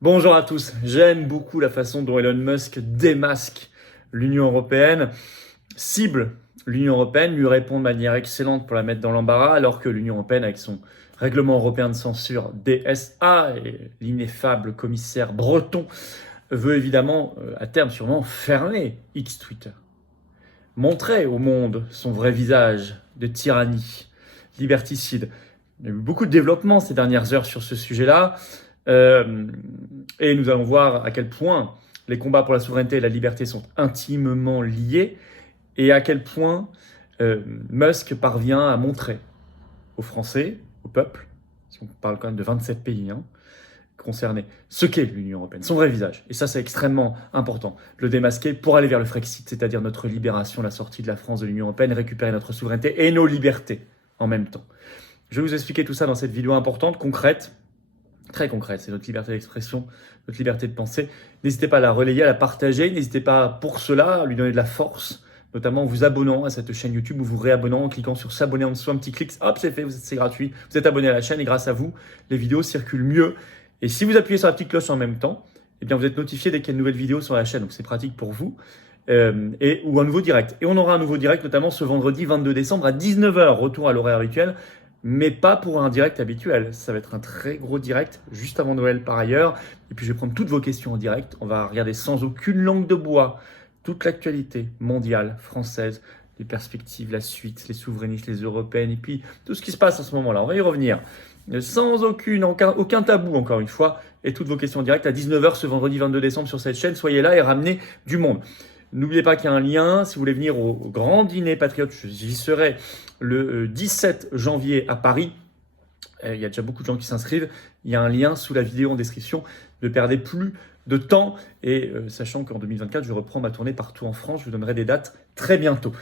Bonjour à tous, j'aime beaucoup la façon dont Elon Musk démasque l'Union européenne, cible l'Union européenne, lui répond de manière excellente pour la mettre dans l'embarras, alors que l'Union européenne, avec son règlement européen de censure DSA et l'ineffable commissaire breton, veut évidemment, à terme sûrement, fermer X Twitter. Montrer au monde son vrai visage de tyrannie liberticide. Il y a eu beaucoup de développement ces dernières heures sur ce sujet-là. Et nous allons voir à quel point les combats pour la souveraineté et la liberté sont intimement liés et à quel point Musk parvient à montrer aux Français, au peuple, si on parle quand même de 27 pays concernés, ce qu'est l'Union européenne, son vrai visage. Et ça, c'est extrêmement important, de le démasquer pour aller vers le Frexit, c'est-à-dire notre libération, la sortie de la France de l'Union européenne, récupérer notre souveraineté et nos libertés en même temps. Je vais vous expliquer tout ça dans cette vidéo importante, concrète, très concrète, c'est notre liberté d'expression, notre liberté de penser. N'hésitez pas à la relayer, à la partager, n'hésitez pas pour cela à lui donner de la force, notamment en vous abonnant à cette chaîne YouTube ou vous réabonnant en cliquant sur s'abonner en dessous, un petit clic, hop c'est fait, c'est gratuit, vous êtes abonné à la chaîne et grâce à vous, les vidéos circulent mieux. Et si vous appuyez sur la petite cloche en même temps, eh bien vous êtes notifié dès qu'il y a une nouvelle vidéo sur la chaîne, donc c'est pratique pour vous. Ou un nouveau direct. Et on aura un nouveau direct, notamment ce vendredi 22 décembre à 19h, retour à l'horaire habituel, mais pas pour un direct habituel. Ça va être un très gros direct, juste avant Noël par ailleurs. Et puis je vais prendre toutes vos questions en direct. On va regarder sans aucune langue de bois toute l'actualité mondiale, française, les perspectives, la suite, les souverainistes, les européennes, et puis tout ce qui se passe en ce moment-là. On va y revenir. Sans aucun tabou, encore une fois, et toutes vos questions en direct à 19h ce vendredi 22 décembre sur cette chaîne. Soyez là et ramenez du monde. N'oubliez pas qu'il y a un lien, si vous voulez venir au grand dîner patriote, j'y serai le 17 janvier à Paris. Il y a déjà beaucoup de gens qui s'inscrivent. Il y a un lien sous la vidéo en description. Ne perdez plus de temps. Et sachant qu'en 2024, je reprends ma tournée partout en France. Je vous donnerai des dates très bientôt.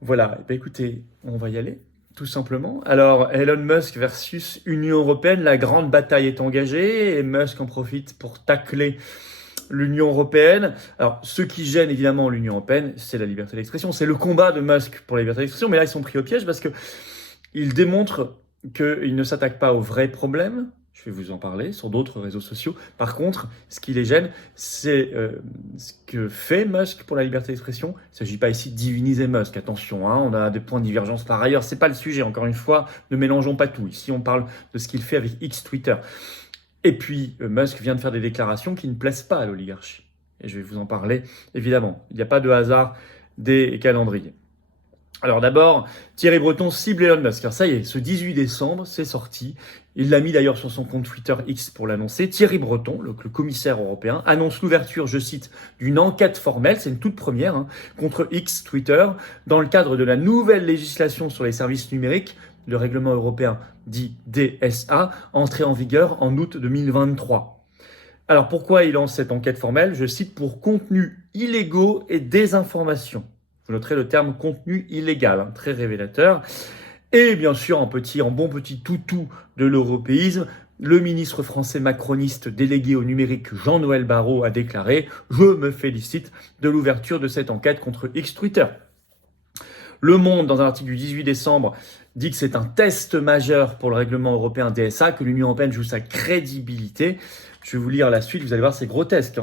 Voilà, écoutez, on va y aller. Tout simplement. Alors, Elon Musk versus Union européenne, la grande bataille est engagée et Musk en profite pour tacler l'Union européenne. Alors, ce qui gêne évidemment l'Union européenne, c'est la liberté d'expression. C'est le combat de Musk pour la liberté d'expression. Mais là, ils sont pris au piège parce qu'ils démontrent qu'ils ne s'attaquent pas aux vrais problèmes. Je vais vous en parler sur d'autres réseaux sociaux. Par contre, ce qui les gêne, c'est ce que fait Musk pour la liberté d'expression. Il ne s'agit pas ici de diviniser Musk. Attention, on a des points de divergence par ailleurs. Ce n'est pas le sujet. Encore une fois, ne mélangeons pas tout. Ici, on parle de ce qu'il fait avec X Twitter. Et puis, Musk vient de faire des déclarations qui ne plaisent pas à l'oligarchie. Et je vais vous en parler, évidemment. Il n'y a pas de hasard des calendriers. Alors d'abord, Thierry Breton cible Elon Musk. Alors ça y est, ce 18 décembre, c'est sorti. Il l'a mis d'ailleurs sur son compte Twitter X pour l'annoncer. Thierry Breton, le commissaire européen, annonce l'ouverture, je cite, d'une enquête formelle, c'est une toute première, contre X Twitter, dans le cadre de la nouvelle législation sur les services numériques, le règlement européen dit DSA, entré en vigueur en août 2023. Alors pourquoi il lance cette enquête formelle? Je cite, pour contenus illégaux et désinformation. Vous noterez le terme contenu illégal, très révélateur. Et bien sûr, en bon petit toutou de l'européisme, le ministre français macroniste délégué au numérique Jean-Noël Barrot a déclaré « Je me félicite de l'ouverture de cette enquête contre X Twitter ». Le Monde, dans un article du 18 décembre, dit que c'est un test majeur pour le règlement européen DSA, que l'Union européenne joue sa crédibilité. Je vais vous lire la suite, vous allez voir, c'est grotesque.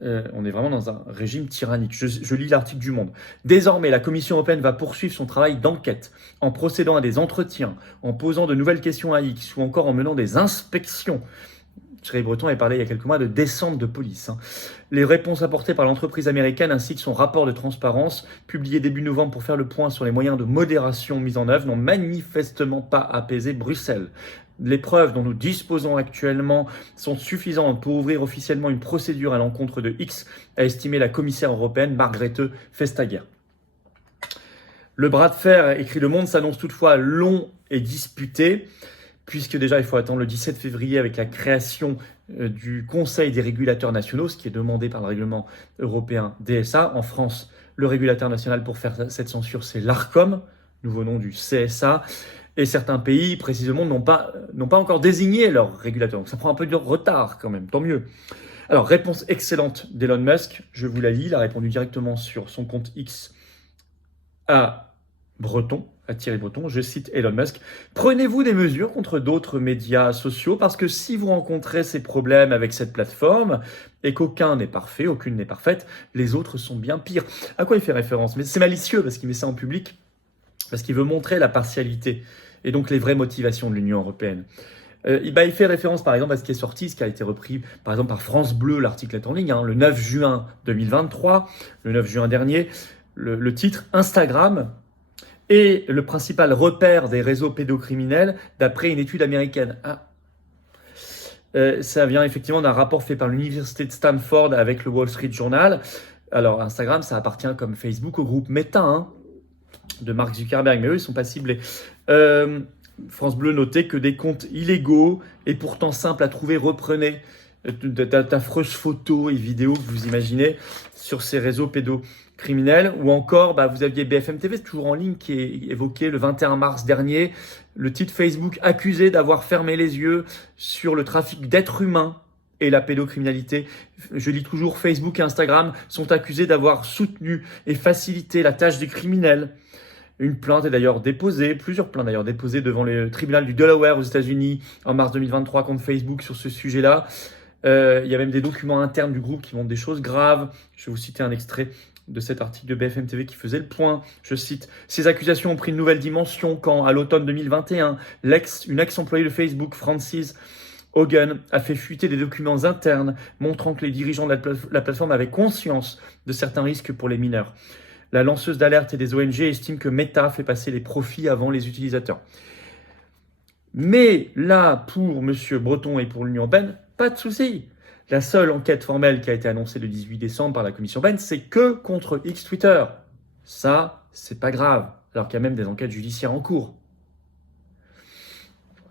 On est vraiment dans un régime tyrannique. Je lis l'article du Monde. Désormais, la Commission européenne va poursuivre son travail d'enquête en procédant à des entretiens, en posant de nouvelles questions à X ou encore en menant des inspections. Thierry Breton avait parlé il y a quelques mois de descente de police. Les réponses apportées par l'entreprise américaine ainsi que son rapport de transparence, publié début novembre pour faire le point sur les moyens de modération mis en œuvre, n'ont manifestement pas apaisé Bruxelles. Les preuves dont nous disposons actuellement sont suffisantes pour ouvrir officiellement une procédure à l'encontre de X, a estimé la commissaire européenne Margrethe Vestager. Le bras de fer, écrit Le Monde, s'annonce toutefois long et disputé, puisque déjà il faut attendre le 17 février avec la création du Conseil des régulateurs nationaux, ce qui est demandé par le règlement européen DSA. En France, le régulateur national pour faire cette censure, c'est l'ARCOM, nouveau nom du CSA. Et certains pays, précisément, n'ont pas encore désigné leur régulateur. Donc ça prend un peu de retard quand même, tant mieux. Alors, réponse excellente d'Elon Musk, je vous la lis. Il a répondu directement sur son compte X à Breton, à Thierry Breton, je cite Elon Musk, prenez-vous des mesures contre d'autres médias sociaux parce que si vous rencontrez ces problèmes avec cette plateforme et qu'aucun n'est parfait, aucune n'est parfaite, les autres sont bien pires. À quoi il fait référence? Mais c'est malicieux parce qu'il met ça en public, parce qu'il veut montrer la partialité et donc les vraies motivations de l'Union européenne. Il fait référence par exemple à ce qui est sorti, ce qui a été repris par exemple par France Bleu, l'article est en ligne, le 9 juin 2023, le 9 juin dernier, le titre Instagram est le principal repère des réseaux pédocriminels d'après une étude américaine. Ça vient effectivement d'un rapport fait par l'université de Stanford avec le Wall Street Journal. Alors Instagram, ça appartient comme Facebook au groupe Meta de Mark Zuckerberg, mais eux, ils sont pas ciblés. France Bleu notait que des comptes illégaux et pourtant simples à trouver reprenaient d'affreuses photos et vidéos que vous imaginez sur ces réseaux pédocriminels. Ou encore, vous aviez BFM TV, toujours en ligne, qui est évoqué le 21 mars dernier, le titre Facebook accusé d'avoir fermé les yeux sur le trafic d'êtres humains et la pédocriminalité. Je lis toujours, Facebook et Instagram sont accusés d'avoir soutenu et facilité la tâche des criminels. Une plainte est d'ailleurs déposée, plusieurs plaintes d'ailleurs déposées devant le tribunal du Delaware aux États-Unis en mars 2023 contre Facebook sur ce sujet-là. Il y a même des documents internes du groupe qui montrent des choses graves. Je vais vous citer un extrait de cet article de BFM TV qui faisait le point. Je cite, « Ces accusations ont pris une nouvelle dimension quand, à l'automne 2021, une ex-employée de Facebook, Frances Haugen, a fait fuiter des documents internes montrant que les dirigeants de la plateforme avaient conscience de certains risques pour les mineurs. La lanceuse d'alerte et des ONG estiment que Meta fait passer les profits avant les utilisateurs. » Mais là, pour M. Breton et pour l'Union européenne, pas de souci. La seule enquête formelle qui a été annoncée le 18 décembre par la Commission européenne, c'est que contre X Twitter. Ça, c'est pas grave, alors qu'il y a même des enquêtes judiciaires en cours.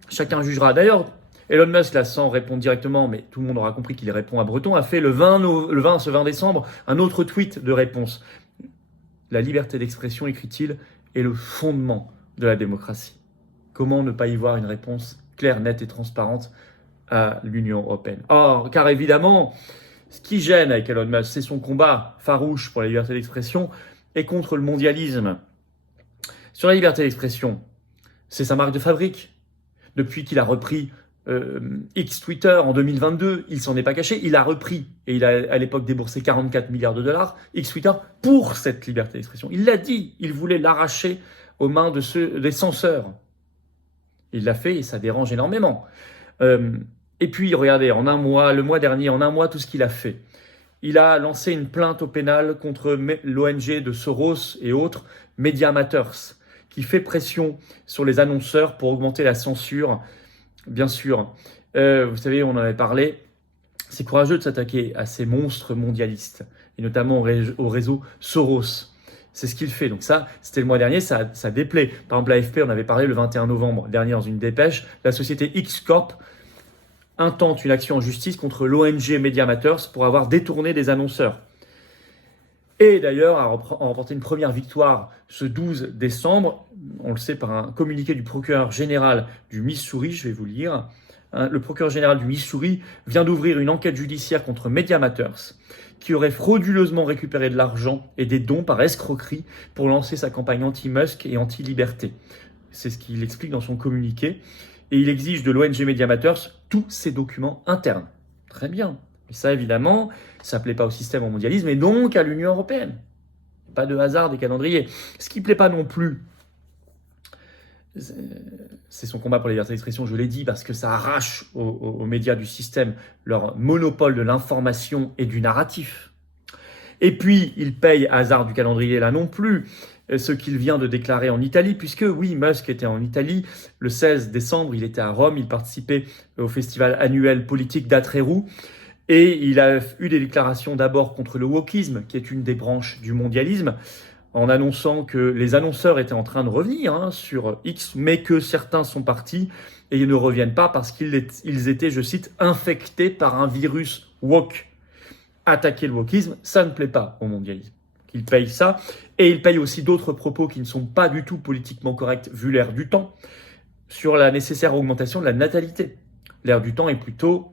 Chacun jugera. D'ailleurs, Elon Musk, là, sans répondre directement, mais tout le monde aura compris qu'il répond à Breton, a fait ce 20 décembre un autre tweet de réponse. La liberté d'expression, écrit-il, est le fondement de la démocratie. Comment ne pas y voir une réponse claire, nette et transparente à l'Union européenne? Or, car évidemment, ce qui gêne avec Elon Musk, c'est son combat farouche pour la liberté d'expression et contre le mondialisme. Sur la liberté d'expression, c'est sa marque de fabrique. Depuis qu'il a repris X Twitter en 2022, il s'en est pas caché, il a repris et il a à l'époque déboursé 44 milliards de dollars X Twitter pour cette liberté d'expression. Il l'a dit, il voulait l'arracher aux mains des censeurs. Il l'a fait et ça dérange énormément. Et puis regardez, en un mois, le mois dernier, en un mois, tout ce qu'il a fait. Il a lancé une plainte au pénal contre l'ONG de Soros et autres, Media Matters, qui fait pression sur les annonceurs pour augmenter la censure. Bien sûr, vous savez, on en avait parlé, c'est courageux de s'attaquer à ces monstres mondialistes, et notamment au réseau Soros. C'est ce qu'il fait. Donc ça, c'était le mois dernier, ça déplaît. Par exemple, l'AFP, on avait parlé le 21 novembre dernier dans une dépêche, la société X-Corp intente une action en justice contre l'ONG Media Matters pour avoir détourné des annonceurs. Et d'ailleurs, a remporté une première victoire ce 12 décembre, on le sait par un communiqué du procureur général du Missouri, je vais vous le lire. Le procureur général du Missouri vient d'ouvrir une enquête judiciaire contre Media Matters, qui aurait frauduleusement récupéré de l'argent et des dons par escroquerie pour lancer sa campagne anti-Musk et anti-liberté. C'est ce qu'il explique dans son communiqué. Et il exige de l'ONG Media Matters tous ses documents internes. Très bien. Mais ça, évidemment, ça ne plaît pas au système, au mondialisme, et donc à l'Union européenne. Pas de hasard des calendriers. Ce qui ne plaît pas non plus, c'est son combat pour la liberté d'expression, je l'ai dit, parce que ça arrache aux médias du système leur monopole de l'information et du narratif. Et puis, il paye, hasard du calendrier là non plus, ce qu'il vient de déclarer en Italie, puisque oui, Musk était en Italie, le 16 décembre, il était à Rome, il participait au festival annuel politique d'Atreru, et il a eu des déclarations d'abord contre le wokisme, qui est une des branches du mondialisme, en annonçant que les annonceurs étaient en train de revenir sur X, mais que certains sont partis et ils ne reviennent pas parce qu'ils étaient, je cite, infectés par un virus woke. Attaquer le wokisme, ça ne plaît pas au mondialisme. Il paye ça, et il paye aussi d'autres propos qui ne sont pas du tout politiquement corrects vu l'ère du temps, sur la nécessaire augmentation de la natalité. L'ère du temps est plutôt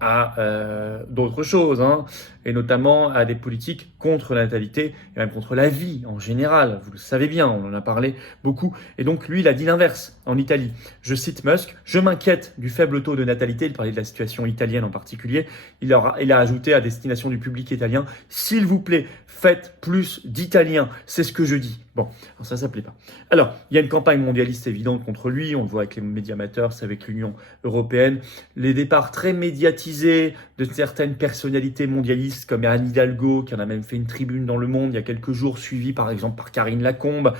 à d'autres choses, hein, et notamment à des politiques contre la natalité et même contre la vie en général. Vous le savez bien, on en a parlé beaucoup. Et donc lui, il a dit l'inverse en Italie. Je cite Musk, je m'inquiète du faible taux de natalité. Il parlait de la situation italienne en particulier. Il a ajouté à destination du public italien, s'il vous plaît, faites plus d'Italiens. C'est ce que je dis. Bon, alors ça plaît pas. Alors, il y a une campagne mondialiste évidente contre lui. On le voit avec les médias amateurs, c'est avec l'Union européenne. Les départs très médiatisés de certaines personnalités mondialistes comme Anne Hidalgo, qui en a même fait une tribune dans Le Monde il y a quelques jours, suivie par exemple par Karine Lacombe.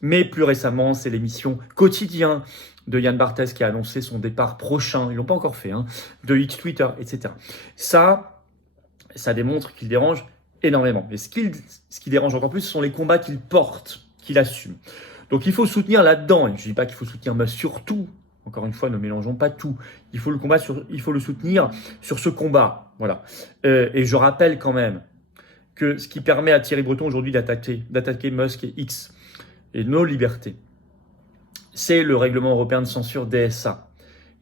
Mais plus récemment, c'est l'émission Quotidien de Yann Barthès qui a annoncé son départ prochain, ils l'ont pas encore fait, hein, de X Twitter, etc. Ça démontre qu'il dérange énormément. Mais ce qui dérange encore plus, ce sont les combats qu'il porte, qu'il assume. Donc il faut soutenir là-dedans. Je ne dis pas qu'il faut soutenir, mais surtout, encore une fois, ne mélangeons pas tout. Il faut le soutenir sur ce combat. Voilà. Et je rappelle quand même que ce qui permet à Thierry Breton aujourd'hui d'attaquer Musk et X et nos libertés, c'est le règlement européen de censure DSA.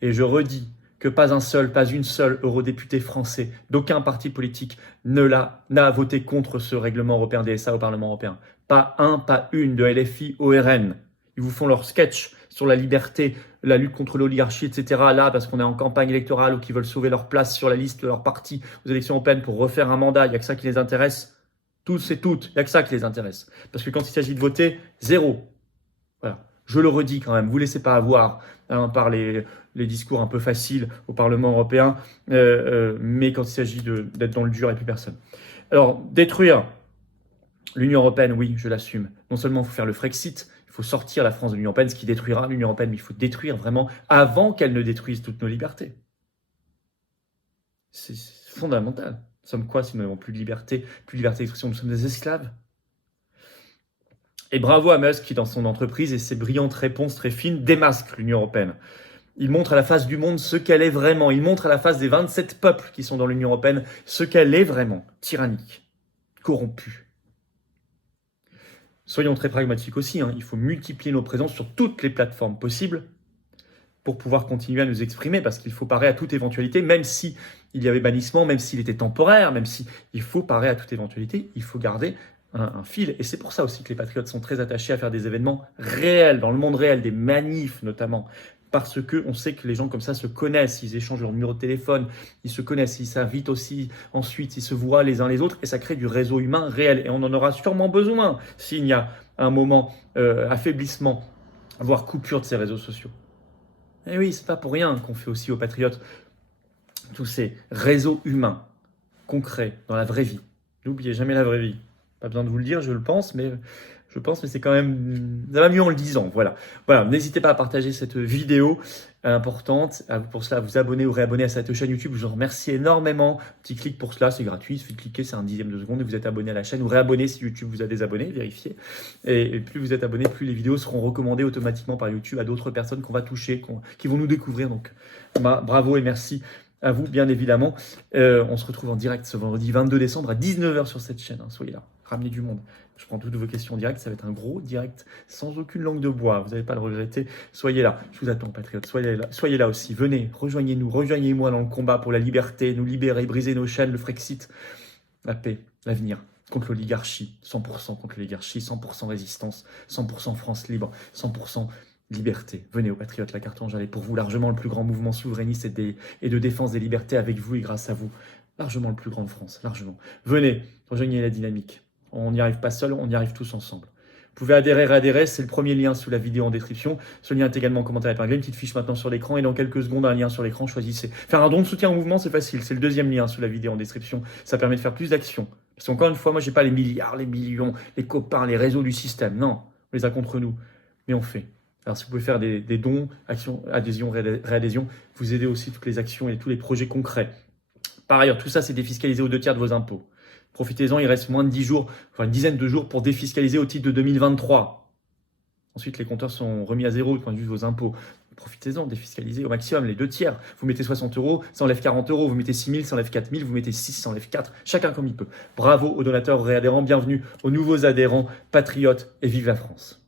Et je redis que pas une seule eurodéputé français d'aucun parti politique n'a voté contre ce règlement européen DSA au Parlement européen. Pas un, pas une de LFI au RN. Ils vous font leur sketch sur la liberté, la lutte contre l'oligarchie, etc. Là, parce qu'on est en campagne électorale ou qu'ils veulent sauver leur place sur la liste de leur parti aux élections européennes pour refaire un mandat. Il n'y a que ça qui les intéresse. Tous et toutes, il n'y a que ça qui les intéresse. Parce que quand il s'agit de voter, zéro. Voilà. Je le redis quand même, vous ne laissez pas avoir par les discours un peu faciles au Parlement européen, mais quand il s'agit d'être dans le dur, il n'y a plus personne. Alors, détruire l'Union européenne, oui, je l'assume. Non seulement il faut faire le Frexit, il faut sortir la France de l'Union européenne, ce qui détruira l'Union européenne, mais il faut détruire vraiment avant qu'elle ne détruise toutes nos libertés. C'est fondamental. Nous sommes quoi si nous n'avons plus de liberté d'expression? Nous sommes des esclaves. Et bravo à Musk qui, dans son entreprise et ses brillantes réponses très fines, démasque l'Union européenne. Il montre à la face du monde ce qu'elle est vraiment. Il montre à la face des 27 peuples qui sont dans l'Union européenne ce qu'elle est vraiment. Tyrannique, corrompue. Soyons très pragmatiques aussi. Il faut multiplier nos présences sur toutes les plateformes possibles pour pouvoir continuer à nous exprimer, parce qu'il faut parer à toute éventualité, même si il y avait bannissement, même s'il était temporaire, même si il faut parer à toute éventualité, il faut garder un fil. Et c'est pour ça aussi que les patriotes sont très attachés à faire des événements réels, dans le monde réel, des manifs notamment, parce qu'on sait que les gens comme ça se connaissent, ils échangent leur numéro de téléphone, ils se connaissent, ils s'invitent aussi ensuite, ils se voient les uns les autres, et ça crée du réseau humain réel. Et on en aura sûrement besoin s'il y a un moment affaiblissement, voire coupure de ces réseaux sociaux. Et oui, c'est pas pour rien qu'on fait aussi aux patriotes tous ces réseaux humains concrets dans la vraie vie. N'oubliez jamais la vraie vie. Pas besoin de vous le dire, je pense, mais c'est quand même, ça va mieux en le disant. Voilà. N'hésitez pas à partager cette vidéo importante. Pour cela, vous abonner ou réabonner à cette chaîne YouTube. Je vous remercie énormément. Petit clic pour cela, c'est gratuit. Il suffit de cliquer, c'est un dixième de seconde et vous êtes abonné à la chaîne ou réabonner si YouTube vous a désabonné, vérifiez. Et plus vous êtes abonné, plus les vidéos seront recommandées automatiquement par YouTube à d'autres personnes qu'on va toucher, qui vont nous découvrir. Donc, bravo et merci à vous, bien évidemment. On se retrouve en direct ce vendredi 22 décembre à 19h sur cette chaîne. Soyez là, ramenez du monde. Je prends toutes vos questions en direct, ça va être un gros direct sans aucune langue de bois. Vous n'allez pas le regretter. Soyez là, je vous attends, patriotes. Soyez là aussi. Venez, rejoignez-nous, rejoignez-moi dans le combat pour la liberté, nous libérer, briser nos chaînes, le Frexit, la paix, l'avenir. Contre l'oligarchie, 100% contre l'oligarchie, 100% résistance, 100% France libre, 100% liberté. Venez aux Patriotes, la carte rouge, elle est pour vous largement le plus grand mouvement souverainiste et de défense des libertés avec vous et grâce à vous. Largement le plus grand de France, largement. Venez, rejoignez la dynamique. On n'y arrive pas seul, on y arrive tous ensemble. Vous pouvez adhérer, c'est le premier lien sous la vidéo en description. Ce lien est également en commentaire épinglé, une petite fiche maintenant sur l'écran et dans quelques secondes un lien sur l'écran, choisissez. Faire un don de soutien au mouvement, c'est facile, c'est le deuxième lien sous la vidéo en description. Ça permet de faire plus d'actions. Parce qu'encore une fois, moi j'ai pas les milliards, les millions, les copains, les réseaux du système. Non, on les a contre nous, mais on fait. Alors si vous pouvez faire des dons, actions, adhésion, réadhésion, vous aidez aussi toutes les actions et tous les projets concrets. Par ailleurs, tout ça c'est défiscalisé aux 2/3 de vos impôts. Profitez-en, il reste moins de 10 jours, enfin une dizaine de jours pour défiscaliser au titre de 2023. Ensuite, les compteurs sont remis à zéro du point de vue de vos impôts. Profitez-en, défiscalisez au maximum les 2/3. Vous mettez 60 €, ça enlève 40 €. Vous mettez 6 000, ça enlève 4 000. Vous mettez 6, ça enlève 4. Chacun comme il peut. Bravo aux donateurs, aux réadhérents. Bienvenue aux nouveaux adhérents, patriotes et vive la France.